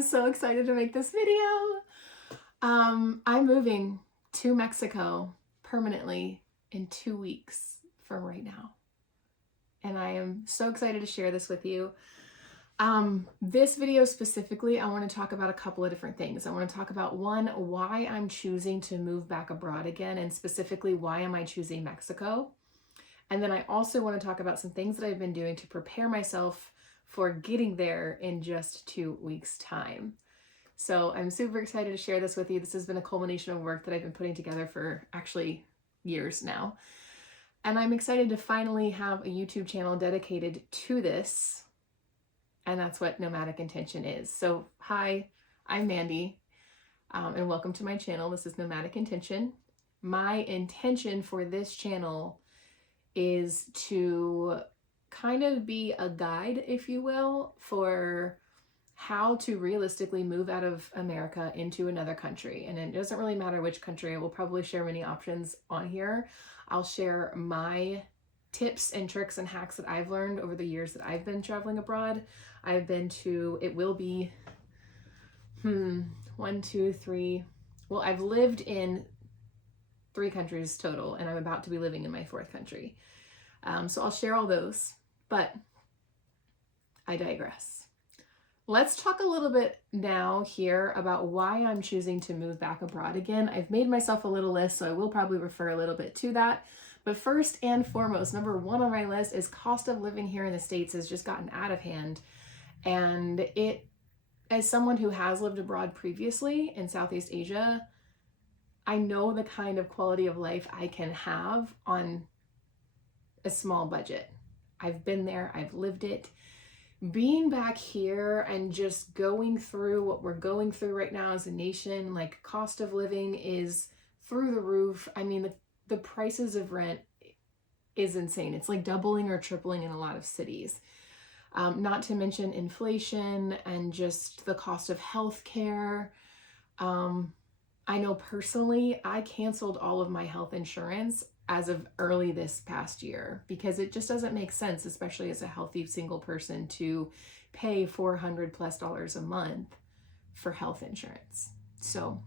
am so excited to make this video. I'm moving to Mexico permanently in 2 weeks from right now. And I am so excited to share this with you. This video specifically, I want to talk about a couple of different things. I want to talk about one, why I'm choosing to move back abroad again, and specifically, why am I choosing Mexico? And then I also want to talk about some things that I've been doing to prepare myself for getting there in just 2 weeks' time. So I'm super excited to share this with you. This has been a culmination of work that I've been putting together for actually years now. And I'm excited to finally have a YouTube channel dedicated to this. And that's what Nomadic Intention is. So hi, I'm Mandy, and welcome to my channel. This is Nomadic Intention. My intention for this channel is to kind of be a guide, if you will, for how to realistically move out of America into another country. And it doesn't really matter which country. I will probably share many options on here. I'll share my tips and tricks and hacks that I've learned over the years that I've been traveling abroad. I've been to, it will be, I've lived in 3 countries total, and I'm about to be living in my 4th country. So I'll share all those, but I digress. Let's talk a little bit now here about why I'm choosing to move back abroad again. I've made myself a little list, so I will probably refer a little bit to that. But first and foremost, number 1 on my list is cost of living here in the States has just gotten out of hand. And it, as someone who has lived abroad previously in Southeast Asia, I know the kind of quality of life I can have on a small budget. I've been there, I've lived it. Being back here and just going through what we're going through right now as a nation, like cost of living is through the roof. I mean, the prices of rent is insane. It's like doubling or tripling in a lot of cities. Not to mention inflation and just the cost of healthcare. I know personally, I canceled all of my health insurance as of early this past year because it just doesn't make sense, especially as a healthy single person, to pay $400+ a month for health insurance. So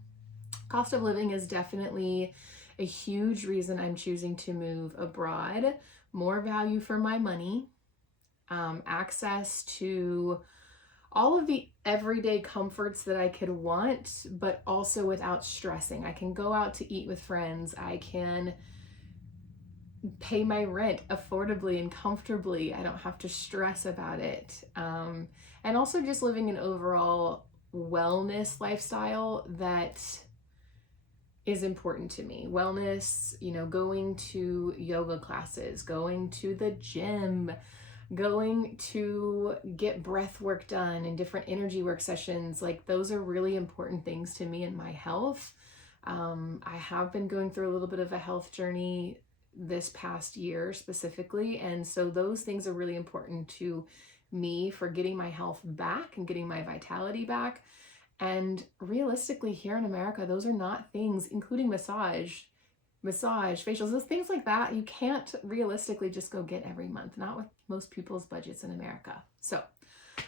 cost of living is definitely a huge reason I'm choosing to move abroad. More value for my money, access to all of the everyday comforts that I could want, but also without stressing. I can go out to eat with friends. I can pay my rent affordably and comfortably. I don't have to stress about it. And also just living an overall wellness lifestyle that is important to me. Wellness, going to yoga classes, going to the gym, going to get breath work done and different energy work sessions. Like, those are really important things to me in my health. I have been going through a little bit of a health journey this past year specifically. And so those things are really important to me for getting my health back and getting my vitality back. And realistically, here in America, those are not things, including massage, facials, those things like that, you can't realistically just go get every month, not with most people's budgets in America. So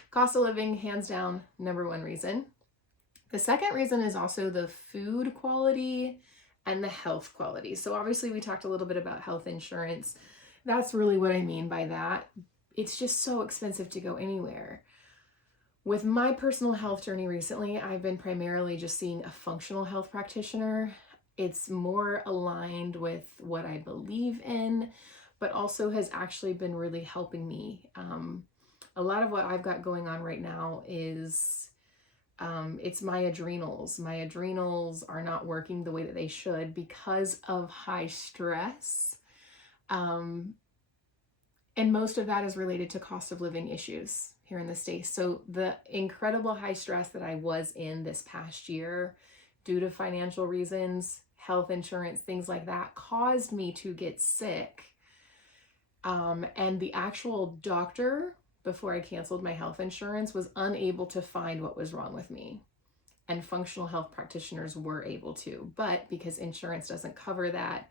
cost of living, hands down, number 1 reason. The second reason is also the food quality and the health quality. So obviously we talked a little bit about health insurance. That's really what I mean by that. It's just so expensive to go anywhere. With my personal health journey recently, I've been primarily just seeing a functional health practitioner. It's more aligned with what I believe in, but also has actually been really helping me. A lot of what I've got going on right now is it's my adrenals. My adrenals are not working the way that they should because of high stress. And most of that is related to cost of living issues here in the States. So the incredible high stress that I was in this past year due to financial reasons, health insurance, things like that, caused me to get sick. And the actual doctor, before I canceled my health insurance, was unable to find what was wrong with me. And functional health practitioners were able to. But because insurance doesn't cover that,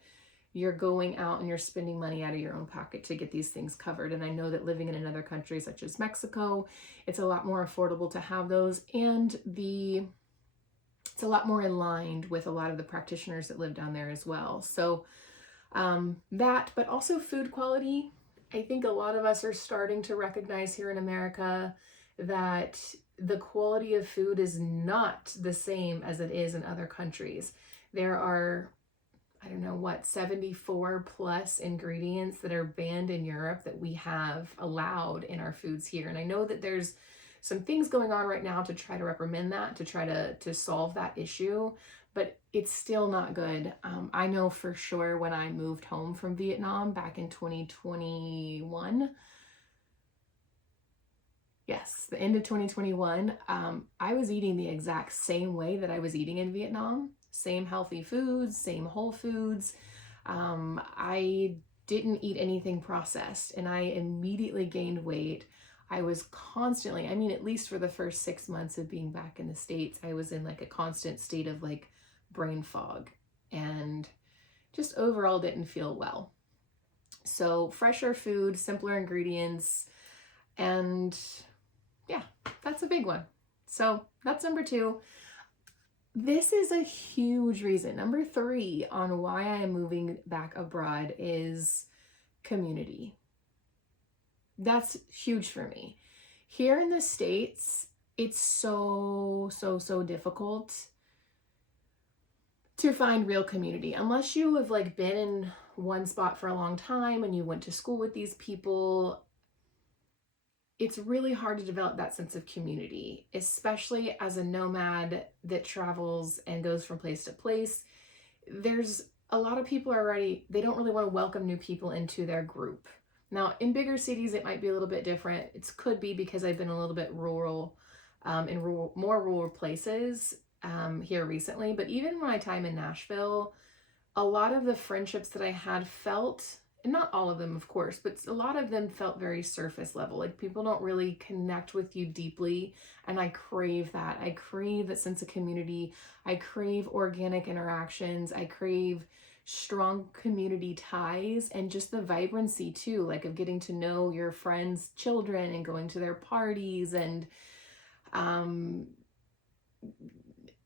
you're going out and you're spending money out of your own pocket to get these things covered. And I know that living in another country such as Mexico, it's a lot more affordable to have those, and it's a lot more aligned with a lot of the practitioners that live down there as well. So that, but also food quality. I think a lot of us are starting to recognize here in America that the quality of food is not the same as it is in other countries. There are, I don't know what, 74 plus ingredients that are banned in Europe that we have allowed in our foods here. And I know that there's some things going on right now to try to reprimand that, to try to solve that issue, but it's still not good. I know for sure when I moved home from Vietnam back in 2021, yes, the end of 2021, I was eating the exact same way that I was eating in Vietnam. Same healthy foods, same whole foods. I didn't eat anything processed, and I immediately gained weight. I was constantly, I mean, at least for the first 6 months of being back in the States, I was in like a constant state of like brain fog and just overall didn't feel well. So fresher food, simpler ingredients, and yeah, that's a big one. So that's number 2. This is a huge reason. Number 3 on why I am moving back abroad is community. That's huge for me. Here in the States, it's so difficult to find real community. Unless you have like been in one spot for a long time and you went to school with these people, it's really hard to develop that sense of community, especially as a nomad that travels and goes from place to place. There's a lot of people already, they don't really want to welcome new people into their group. Now, in bigger cities, it might be a little bit different. It could be because I've been a little bit rural, in more rural places here recently. But even my time in Nashville, a lot of the friendships that I had felt, and not all of them, of course, but a lot of them felt very surface level. Like people don't really connect with you deeply. And I crave that. I crave that sense of community. I crave organic interactions. I crave strong community ties and just the vibrancy too, like of getting to know your friends' children and going to their parties and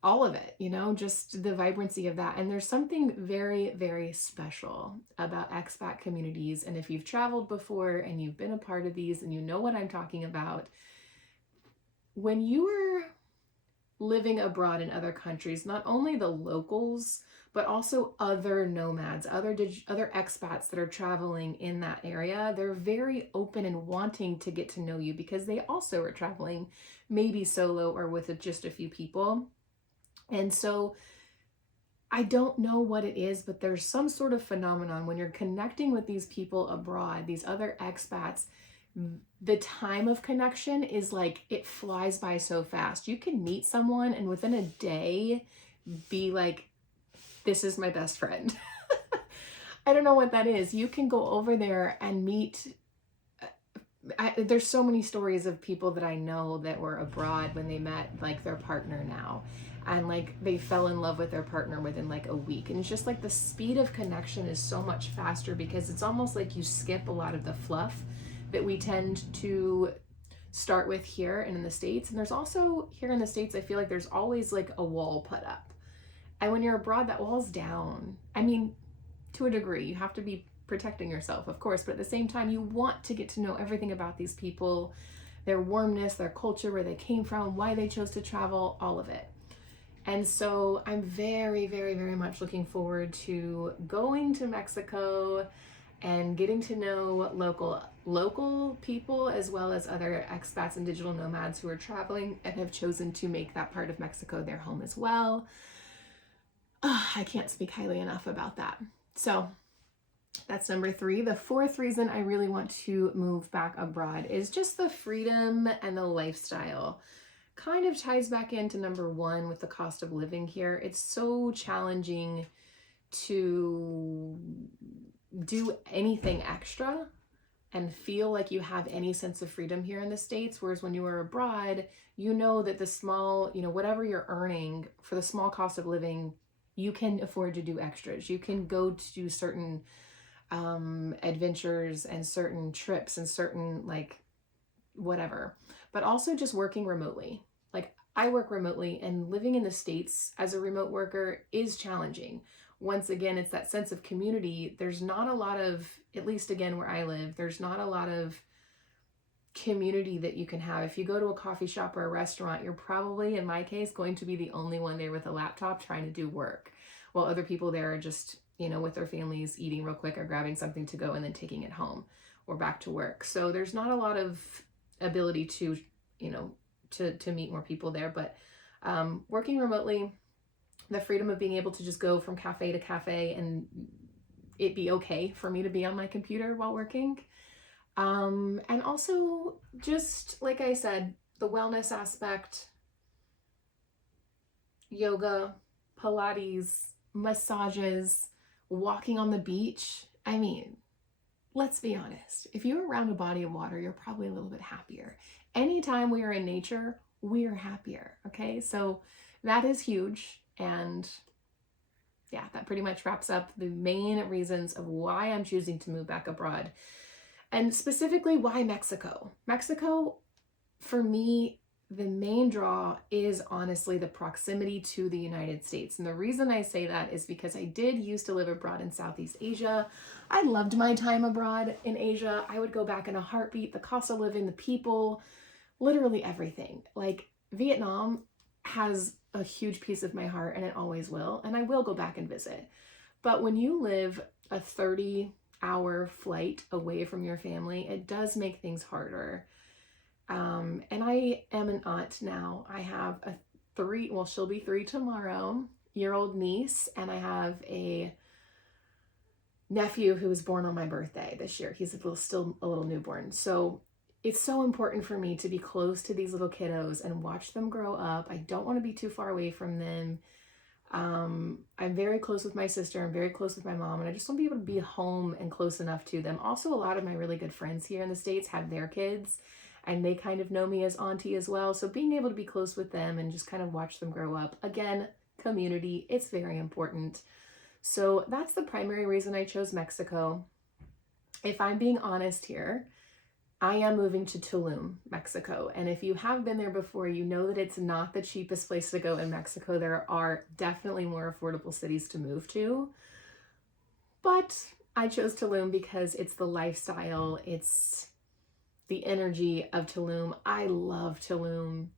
all of it, just the vibrancy of that. And there's something very, very special about expat communities. And if you've traveled before and you've been a part of these and you know what I'm talking about, when you are living abroad in other countries, not only the locals, but also other nomads, other expats that are traveling in that area, they're very open and wanting to get to know you because they also are traveling maybe solo or with just a few people. And so I don't know what it is, but there's some sort of phenomenon when you're connecting with these people abroad, these other expats, the time of connection is like, it flies by so fast. You can meet someone and within a day be like, this is my best friend. I don't know what that is. You can go over there and meet. There's so many stories of people that I know that were abroad when they met like their partner now. And like they fell in love with their partner within like a week. And it's just like the speed of connection is so much faster because it's almost like you skip a lot of the fluff that we tend to start with here and in the States. And there's also here in the States, I feel like there's always like a wall put up. And when you're abroad, that wall's down. I mean, to a degree, you have to be protecting yourself, of course, but at the same time, you want to get to know everything about these people, their warmness, their culture, where they came from, why they chose to travel, all of it. And so I'm very, very, very much looking forward to going to Mexico and getting to know local people as well as other expats and digital nomads who are traveling and have chosen to make that part of Mexico their home as well. I can't speak highly enough about that. So that's number 3. The 4th reason I really want to move back abroad is just the freedom and the lifestyle. Kind of ties back into number 1 with the cost of living here. It's so challenging to do anything extra and feel like you have any sense of freedom here in the States. Whereas when you are abroad, you know that the small, whatever you're earning for the small cost of living You can afford to do extras. You can go to certain adventures and certain trips and certain like whatever, but also just working remotely. Like I work remotely, and living in the States as a remote worker is challenging. Once again, it's that sense of community. There's not a lot of, at least again where I live, there's not a lot of community that you can have. If you go to a coffee shop or a restaurant, you're probably, in my case, going to be the only one there with a laptop trying to do work, while other people there are just, with their families eating real quick or grabbing something to go and then taking it home or back to work. So there's not a lot of ability to, to meet more people there. But working remotely, the freedom of being able to just go from cafe to cafe and it be okay for me to be on my computer while working. And also just, like I said, the wellness aspect, yoga, Pilates, massages, walking on the beach. I mean, let's be honest. If you're around a body of water, you're probably a little bit happier. Anytime we are in nature, we are happier. Okay. So that is huge. And yeah, that pretty much wraps up the main reasons of why I'm choosing to move back abroad. And specifically, why Mexico? Mexico, for me, the main draw is honestly the proximity to the United States. And the reason I say that is because I did used to live abroad in Southeast Asia. I loved my time abroad in Asia. I would go back in a heartbeat. The cost of living, the people, literally everything. Like Vietnam has a huge piece of my heart, and it always will. And I will go back and visit. But when you live a 30-hour flight away from your family, it does make things harder. And I am an aunt now. I have a she'll be 3 tomorrow, year-old niece, and I have a nephew who was born on my birthday this year. He's still a little newborn. So it's so important for me to be close to these little kiddos and watch them grow up. I don't want to be too far away from them. I'm very close with my sister. I'm very close with my mom, and I just want to be able to be home and close enough to them. Also, a lot of my really good friends here in the States have their kids, and they kind of know me as auntie as well. So being able to be close with them and just kind of watch them grow up. Again, community, it's very important. So that's the primary reason I chose Mexico. If I'm being honest here, I am moving to Tulum, Mexico. And if you have been there before, you know that it's not the cheapest place to go in Mexico. There are definitely more affordable cities to move to. But I chose Tulum because it's the lifestyle, it's the energy of Tulum. I love Tulum.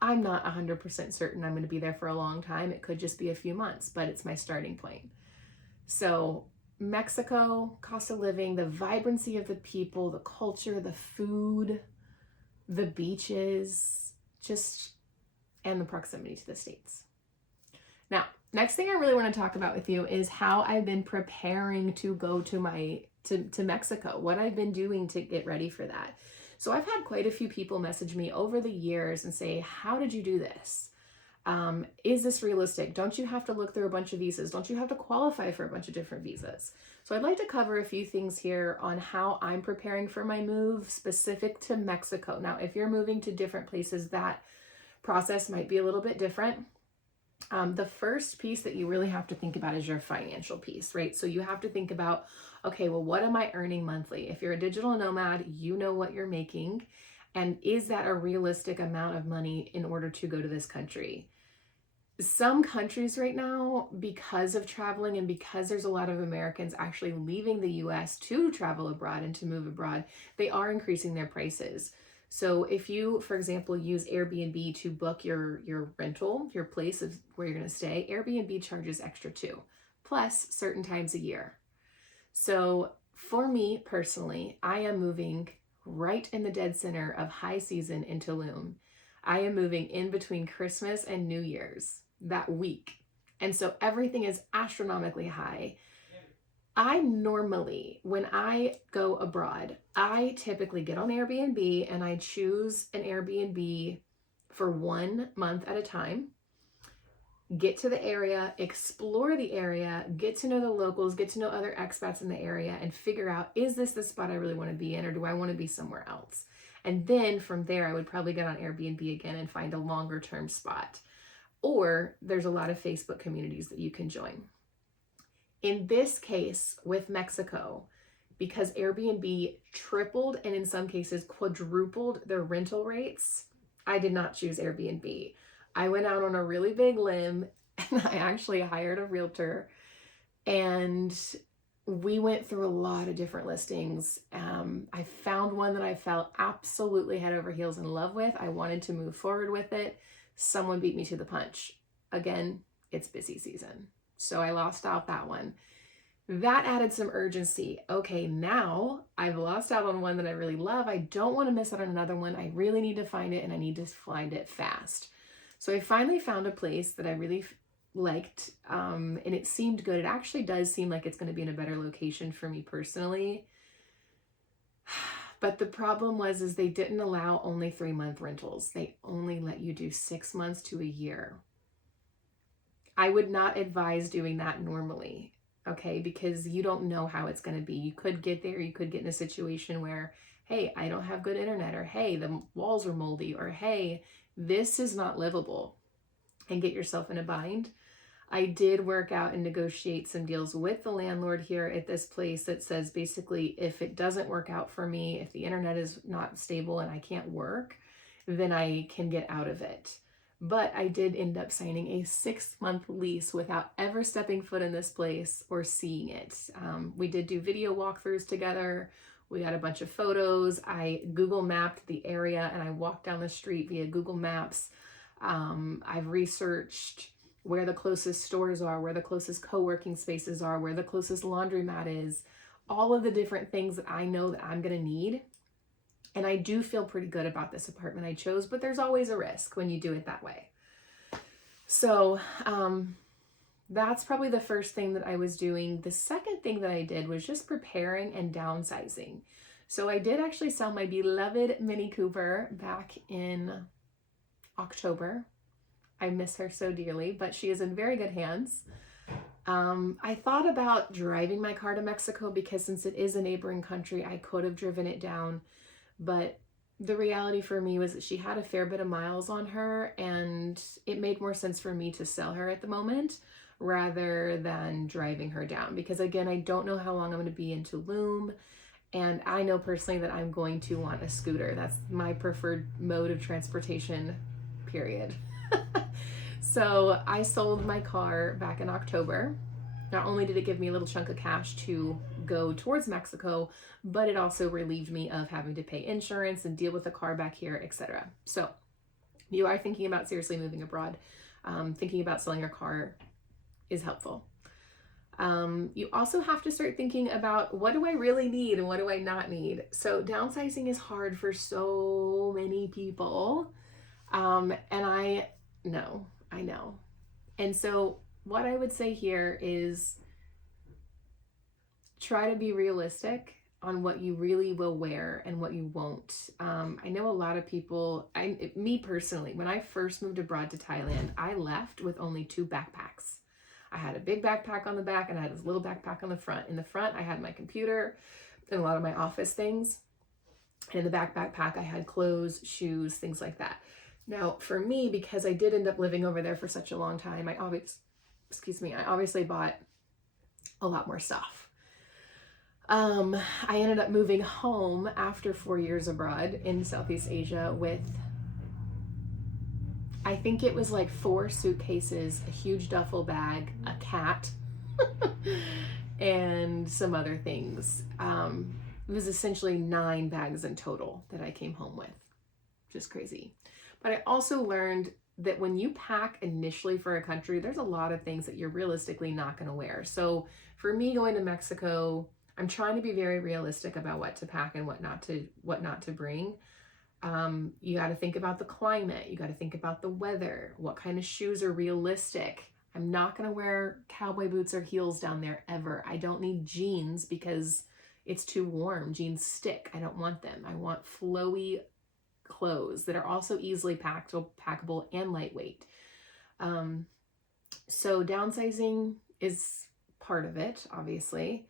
I'm not 100% certain I'm going to be there for a long time. It could just be a few months, but it's my starting point. So Mexico, cost of living, the vibrancy of the people, the culture, the food, the beaches, and the proximity to the States. Now, next thing I really want to talk about with you is how I've been preparing to go to Mexico, what I've been doing to get ready for that. So I've had quite a few people message me over the years and say, how did you do this? Is this realistic? Don't you have to look through a bunch of visas? Don't you have to qualify for a bunch of different visas? So I'd like to cover a few things here on how I'm preparing for my move specific to Mexico. Now, if you're moving to different places, that process might be a little bit different. The first piece that you really have to think about is your financial piece, right? So you have to think about, okay, well, what am I earning monthly? If you're a digital nomad, you know what you're making. And is that a realistic amount of money in order to go to this country? Some countries right now, because of traveling and because there's a lot of Americans actually leaving the U.S. to travel abroad and to move abroad, they are increasing their prices. So if you, for example, use Airbnb to book your rental, your place of where you're going to stay, Airbnb charges extra too, plus certain times a year. So for me personally, I am moving right in the dead center of high season in Tulum. I am moving in between Christmas and New Year's that week. And so everything is astronomically high. I normally, when I go abroad, I typically get on Airbnb and I choose an Airbnb for 1 month at a time, get to the area, explore the area, get to know the locals, get to know other expats in the area, and figure out, is this the spot I really want to be in, or do I want to be somewhere else? And then from there, I would probably get on Airbnb again and find a longer term spot. or there's a lot of Facebook communities that you can join. In this case with Mexico, because Airbnb tripled and in some cases quadrupled their rental rates, I did not choose Airbnb. I went out on a really big limb and I actually hired a realtor, and we went through a lot of different listings. I found one that I felt absolutely head over heels in love with. I wanted to move forward with it. Someone beat me to the punch. Again, it's busy season, so I lost out that one. That added some urgency. Okay, now I've lost out on one that I really love. I don't want to miss out on another one. I really need to find it, and I need to find it fast. So I finally found a place that I really liked, and it seemed good. It actually does seem like it's going to be in a better location for me personally. But the problem is they didn't allow only 3-month rentals. They only let you do 6 months to a year. I would not advise doing that normally, okay? Because you don't know how it's going to be. You could get there, you could get in a situation where, hey, I don't have good internet, or hey, the walls are moldy, or hey, this is not livable, and get yourself in a bind. I did work out and negotiate some deals with the landlord here at this place that says basically if it doesn't work out for me, if the internet is not stable and I can't work, then I can get out of it. But I did end up signing a 6-month lease without ever stepping foot in this place or seeing it. We did do video walkthroughs together. We got a bunch of photos. I Google mapped the area and I walked down the street via Google Maps. I've researched where the closest stores are, where the closest co-working spaces are, where the closest laundromat is, all of the different things that I know that I'm gonna need. And I do feel pretty good about this apartment I chose, but there's always a risk when you do it that way. So that's probably the first thing that I was doing. The second thing that I did was just preparing and downsizing. So I did actually sell my beloved Mini Cooper back in October. I miss her so dearly, but she is in very good hands. I thought about driving my car to Mexico because since it is a neighboring country, I could have driven it down. But the reality for me was that she had a fair bit of miles on her, and it made more sense for me to sell her at the moment rather than driving her down. Because again, I don't know how long I'm going to be in Tulum. And I know personally that I'm going to want a scooter. That's my preferred mode of transportation, period. So I sold my car back in October. Not only did it give me a little chunk of cash to go towards Mexico, but it also relieved me of having to pay insurance and deal with the car back here, etc. So if you are thinking about seriously moving abroad, thinking about selling your car is helpful. You also have to start thinking about, what do I really need and what do I not need? So downsizing is hard for so many people. And I know. And so what I would say here is try to be realistic on what you really will wear and what you won't. I know a lot of people, me personally, when I first moved abroad to Thailand, I left with only 2 backpacks. I had a big backpack on the back and I had this little backpack on the front. In the front, I had my computer and a lot of my office things. And in the backpack, I had clothes, shoes, things like that. Now, for me, because I did end up living over there for such a long time, I obviously bought a lot more stuff. I ended up moving home after 4 years abroad in Southeast Asia with, I think it was like 4 suitcases, a huge duffel bag, a cat, and some other things. It was essentially 9 bags in total that I came home with. Just crazy. But I also learned that when you pack initially for a country, there's a lot of things that you're realistically not going to wear. So for me going to Mexico, I'm trying to be very realistic about what to pack and what not to bring. You got to think about the climate. You got to think about the weather. What kind of shoes are realistic? I'm not going to wear cowboy boots or heels down there ever. I don't need jeans because it's too warm. Jeans stick. I don't want them. I want flowy clothes that are also easily packable and lightweight. So downsizing is part of it, obviously.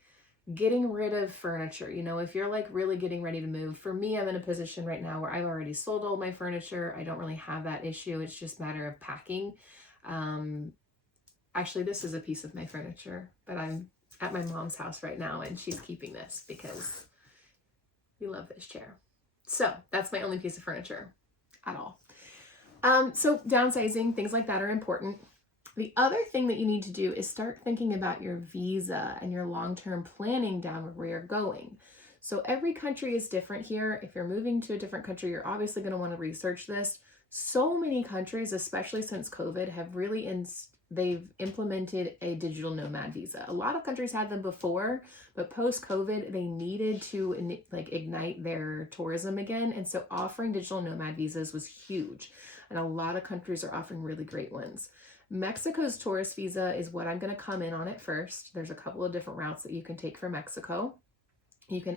Getting rid of furniture. You know, if you're like really getting ready to move, for me, I'm in a position right now where I've already sold all my furniture. I don't really have that issue. It's just a matter of packing. Actually, this is a piece of my furniture, but I'm at my mom's house right now and she's keeping this because we love this chair. So that's my only piece of furniture at all. So downsizing, things like that are important. The other thing that you need to do is start thinking about your visa and your long-term planning down where you're going. So every country is different here. If you're moving to a different country, you're obviously going to want to research this. So many countries, especially since COVID, have really they've implemented a digital nomad visa. A lot of countries had them before, but post-COVID, they needed to ignite their tourism again. And so offering digital nomad visas was huge. And a lot of countries are offering really great ones. Mexico's tourist visa is what I'm going to come in on at first. There's a couple of different routes that you can take for Mexico. You can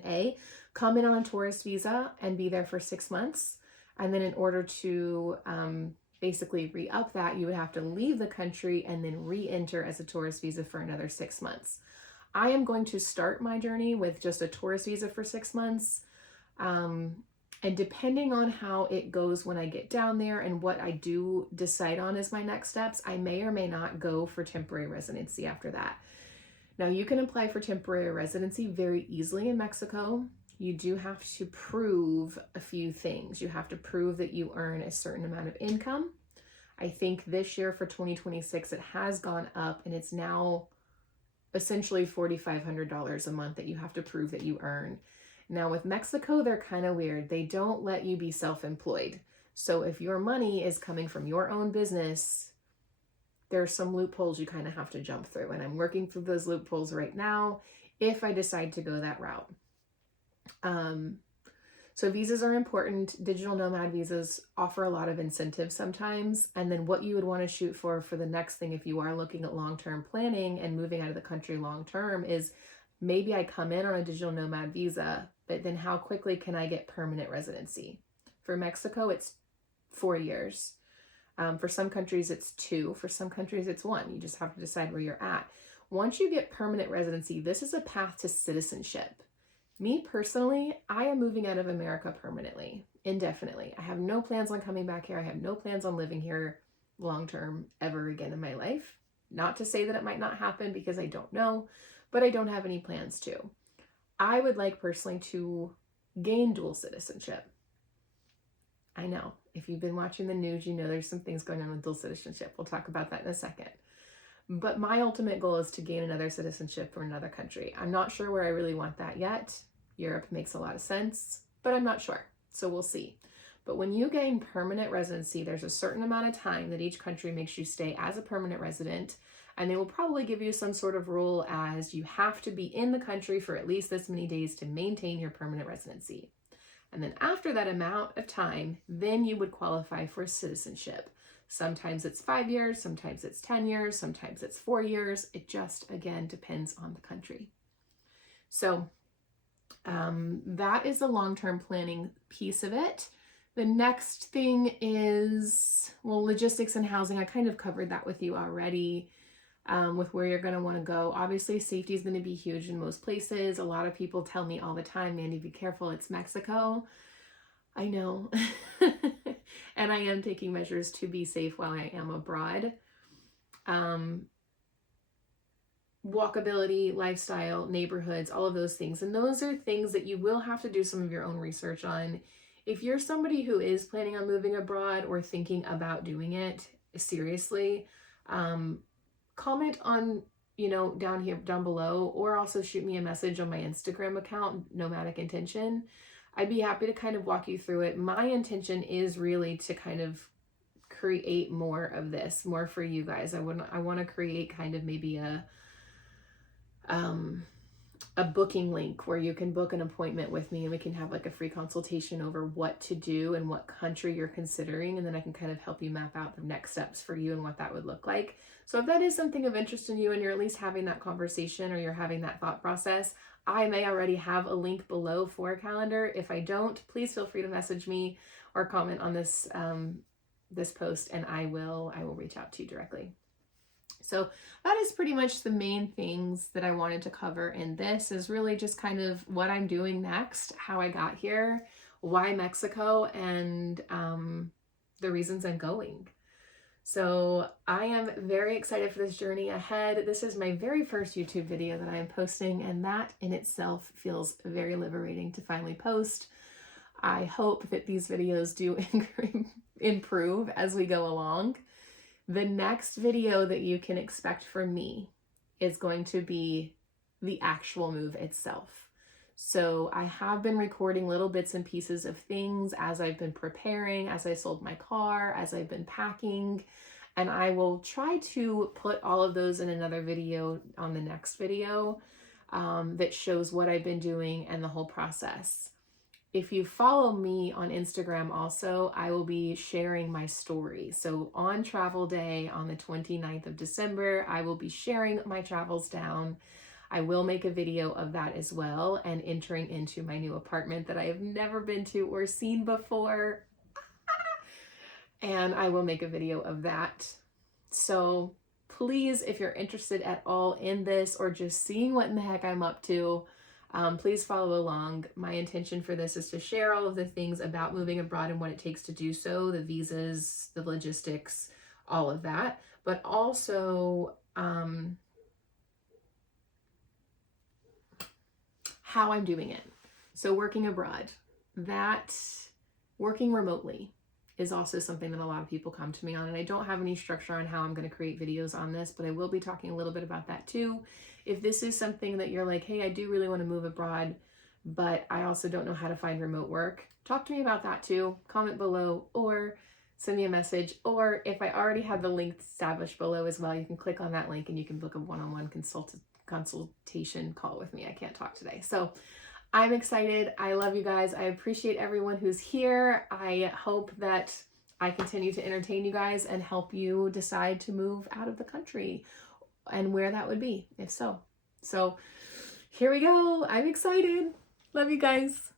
come in on a tourist visa and be there for 6 months. And then in order to basically re-up that, you would have to leave the country and then re-enter as a tourist visa for another 6 months. I am going to start my journey with just a tourist visa for 6 months. And depending on how it goes when I get down there and what I do decide on as my next steps, I may or may not go for temporary residency after that. Now, you can apply for temporary residency very easily in Mexico. You do have to prove a few things. You have to prove that you earn a certain amount of income. I think this year for 2026, it has gone up and it's now essentially $4,500 a month that you have to prove that you earn. Now with Mexico, they're kind of weird. They don't let you be self-employed. So if your money is coming from your own business, there are some loopholes you kind of have to jump through. And I'm working through those loopholes right now if I decide to go that route. So visas are important. Digital nomad visas offer a lot of incentives sometimes. And then what you would want to shoot for the next thing, if you are looking at long-term planning and moving out of the country long-term, is maybe I come in on a digital nomad visa, but then how quickly can I get permanent residency? For Mexico, it's 4 years. For some countries, it's 2. For some countries, it's 1. You just have to decide where you're at. Once you get permanent residency, this is a path to citizenship. Me personally, I am moving out of America permanently, indefinitely. I have no plans on coming back here. I have no plans on living here long-term ever again in my life. Not to say that it might not happen because I don't know, but I don't have any plans to. I would like personally to gain dual citizenship. I know, if you've been watching the news, you know there's some things going on with dual citizenship. We'll talk about that in a second. But my ultimate goal is to gain another citizenship for another country. I'm not sure where I really want that yet. Europe makes a lot of sense, but I'm not sure. So we'll see. But when you gain permanent residency, there's a certain amount of time that each country makes you stay as a permanent resident. And they will probably give you some sort of rule as you have to be in the country for at least this many days to maintain your permanent residency. And then after that amount of time, then you would qualify for citizenship. Sometimes it's 5 years, sometimes it's 10 years, sometimes it's 4 years. It just, again, depends on the country. So that is the long-term planning piece of it. The next thing is, well, logistics and housing. I kind of covered that with you already. With where you're going to want to go. Obviously, safety is going to be huge in most places. A lot of people tell me all the time, Mandy, be careful, it's Mexico. I know. And I am taking measures to be safe while I am abroad. Walkability, lifestyle, neighborhoods, all of those things. And those are things that you will have to do some of your own research on. If you're somebody who is planning on moving abroad or thinking about doing it seriously, comment on, down below, or also shoot me a message on my Instagram account, Nomadic Intention. I'd be happy to kind of walk you through it. My intention is really to kind of create more of this, more for you guys. I want to create kind of maybe a booking link where you can book an appointment with me and we can have like a free consultation over what to do and what country you're considering. And then I can kind of help you map out the next steps for you and what that would look like. So if that is something of interest in you and you're at least having that conversation or you're having that thought process, I may already have a link below for a calendar. If I don't, please feel free to message me or comment on this this post and I will reach out to you directly. So that is pretty much the main things that I wanted to cover in this, is really just kind of what I'm doing next, how I got here, why Mexico, and the reasons I'm going. So I am very excited for this journey ahead. This is my very first YouTube video that I am posting, and that in itself feels very liberating to finally post. I hope that these videos do improve as we go along. The next video that you can expect from me is going to be the actual move itself. So I have been recording little bits and pieces of things as I've been preparing, as I sold my car, as I've been packing, and I will try to put all of those in another video on the next video that shows what I've been doing and the whole process. If you follow me on Instagram also, I will be sharing my story. So on travel day on the 29th of December, I will be sharing my travels down. I will make a video of that as well, and entering into my new apartment that I have never been to or seen before. And I will make a video of that. So please, if you're interested at all in this or just seeing what in the heck I'm up to, please follow along. My intention for this is to share all of the things about moving abroad and what it takes to do so, the visas, the logistics, all of that, but also how I'm doing it. So working abroad, working remotely is also something that a lot of people come to me on, and I don't have any structure on how I'm going to create videos on this, but I will be talking a little bit about that too. If this is something that you're like, hey, I do really want to move abroad, but I also don't know how to find remote work, talk to me about that too. Comment below or send me a message, or if I already have the link established below as well, you can click on that link and you can book a one-on-one consultation call with me. I can't talk today. So I'm excited. I love you guys. I appreciate everyone who's here. I hope that I continue to entertain you guys and help you decide to move out of the country and where that would be, if so. So here we go. I'm excited. Love you guys.